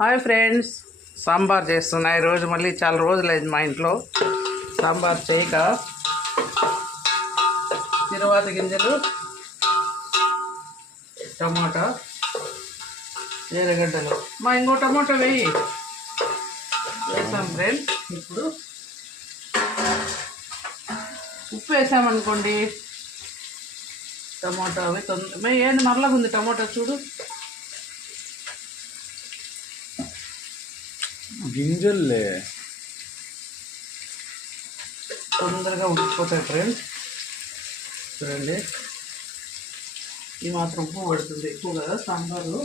Hi friends, sambar చేస్తున్నా. ఈరోజు మళ్ళీ చాలా రోజులైంది మా ఇంట్లో సాంబార్ చేయక. తిరువాత గింజలు, టమాటా, ఎర్రగడ్డలు. ఇంకో టమాటా వేసాం ఫ్రెండ్స్. ఇప్పుడు ఉప్పు వేసామనుకోండి, టమాటా అవి ఏంది మరలాగా ఉంది టమాటా చూడు. గింజల్లే తొందరగా ఉడికిపోతాయి ఫ్రెండ్స్. చూడండి, ఈ మాత్రం ఉప్పు పడుతుంది, ఎక్కువ కదా సాంబార్లో.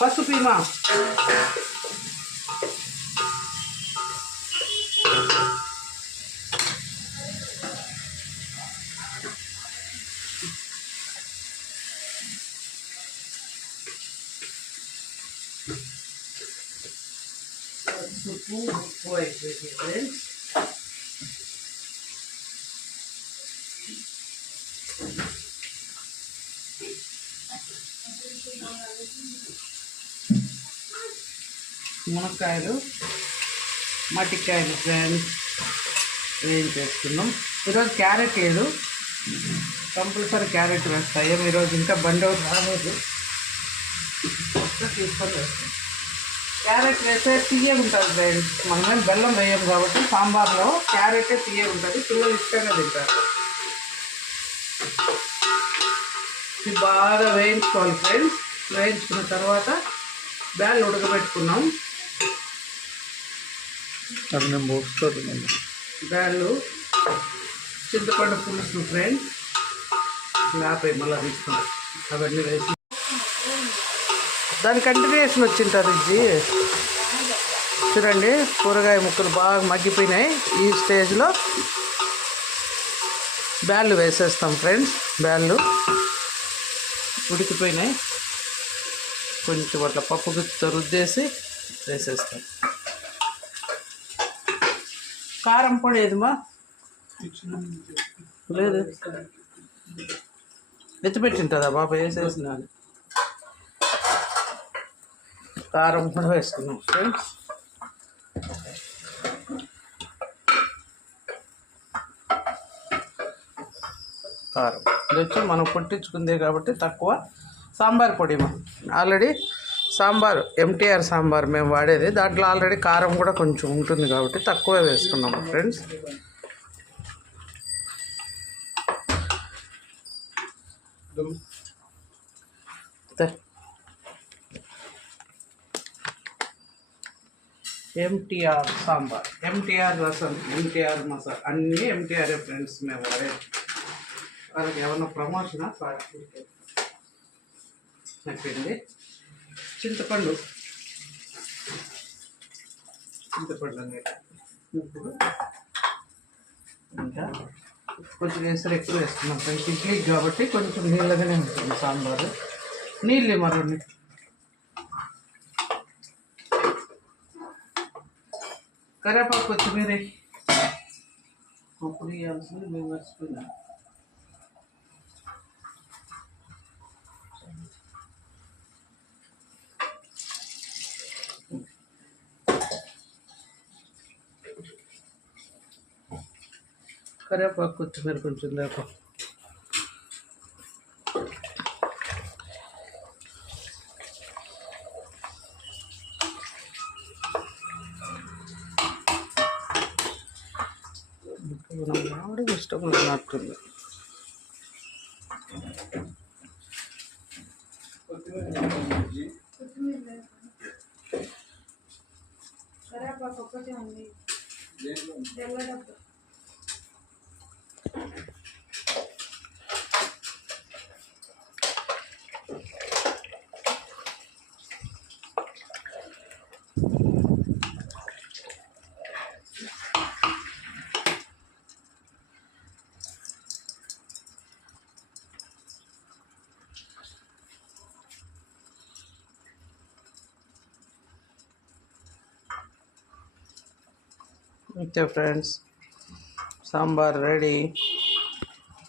పసుపు ఈమా ఉప్పు అయిపోయింది ఫ్రెండ్స్. మునక్కాయలు, మట్టికాయలు ఫ్రెండ్స్ వేయించేసుకున్నాం. ఈరోజు క్యారెట్ లేదు, కంపల్సరీ క్యారెట్ వేస్తాయి. ఈరోజు ఇంకా బండి ఒకటి రాలేదు, తీసుకొని వేస్తాం. క్యారెట్ వేస్తే తీయగా ఉంటుంది ఫ్రెండ్స్. మనమేం బెల్లం వేయం కాబట్టి సాంబార్లో క్యారెటే తీయగా ఉంటుంది, పిల్లలు ఇష్టంగా తింటారు. ఇది బాగా వేయించుకోవాలి ఫ్రెండ్స్. వేయించుకున్న తర్వాత బ్యాళ్ళు ఉడకబెట్టుకున్నాం. బ్యాళ్ళు, చింతపండు పులుసు ఫ్రెండ్స్, ఆపై మళ్ళీ తీసుకున్నాం. అవన్నీ వేసి దాని కంటిన్యూషన్ వచ్చింటుంది. ఇది చూడండి, కూరగాయ ముక్కలు బాగా మగ్గిపోయినాయి. ఈ స్టేజ్లో బ్యాళ్ళు వేసేస్తాం ఫ్రెండ్స్. బ్యాళ్ళు ఉడికిపోయినాయి, కొంచెం అట్లా పప్పు గుత్తితో రుద్దేసి వేసేస్తాం. కారం పొడి ఏదిమా లేదు, ఎత్తిపెట్టింటుందా బాబా? వేసేసినాను. కారం కూడా వేసుకున్నాం ఫ్రెండ్స్. కారం ఇది వచ్చి మనం పుట్టించుకుందే కాబట్టి తక్కువ. సాంబార్ పొడి ఆల్రెడీ సాంబార్ ఎంటీఆర్ సాంబార్ మేము వాడేది, దాంట్లో ఆల్రెడీ కారం కూడా కొంచెం ఉంటుంది కాబట్టి తక్కువ వేసుకున్నాము ఫ్రెండ్స్. ఎంటీఆర్ సాంబార్, ఎంటీఆర్ రసం, ఎంటీఆర్ మసాలా, అన్నీ ఎంటీఆర్ ఫ్రెండ్స్ మేము వాడేది. వాళ్ళకి ఏమన్నా ప్రమోషనా చెప్పింది. చింతపండు అనేది ఇప్పుడు ఇంకా కొంచెం వేసరి ఎక్కువ వేస్తున్నాం ఫ్రెండ్స్. ఇడ్లీకి కాబట్టి కొంచెం నీళ్ళగానే ఉంటుంది సాంబారు. నీళ్ళు మరొన్ని కరివేపాకు, కొత్తిమీర అప్పుడు వేయాల్సింది మేము మర్చిపోయినాం. కరివేపాకు, కొత్తిమీర కొంచెం దాకా ఆవిడ ఇష్టం ఉన్నట్టుంది. కరివేపాకు ఒక్కటే ఉంది. Okay friends, sambar ready.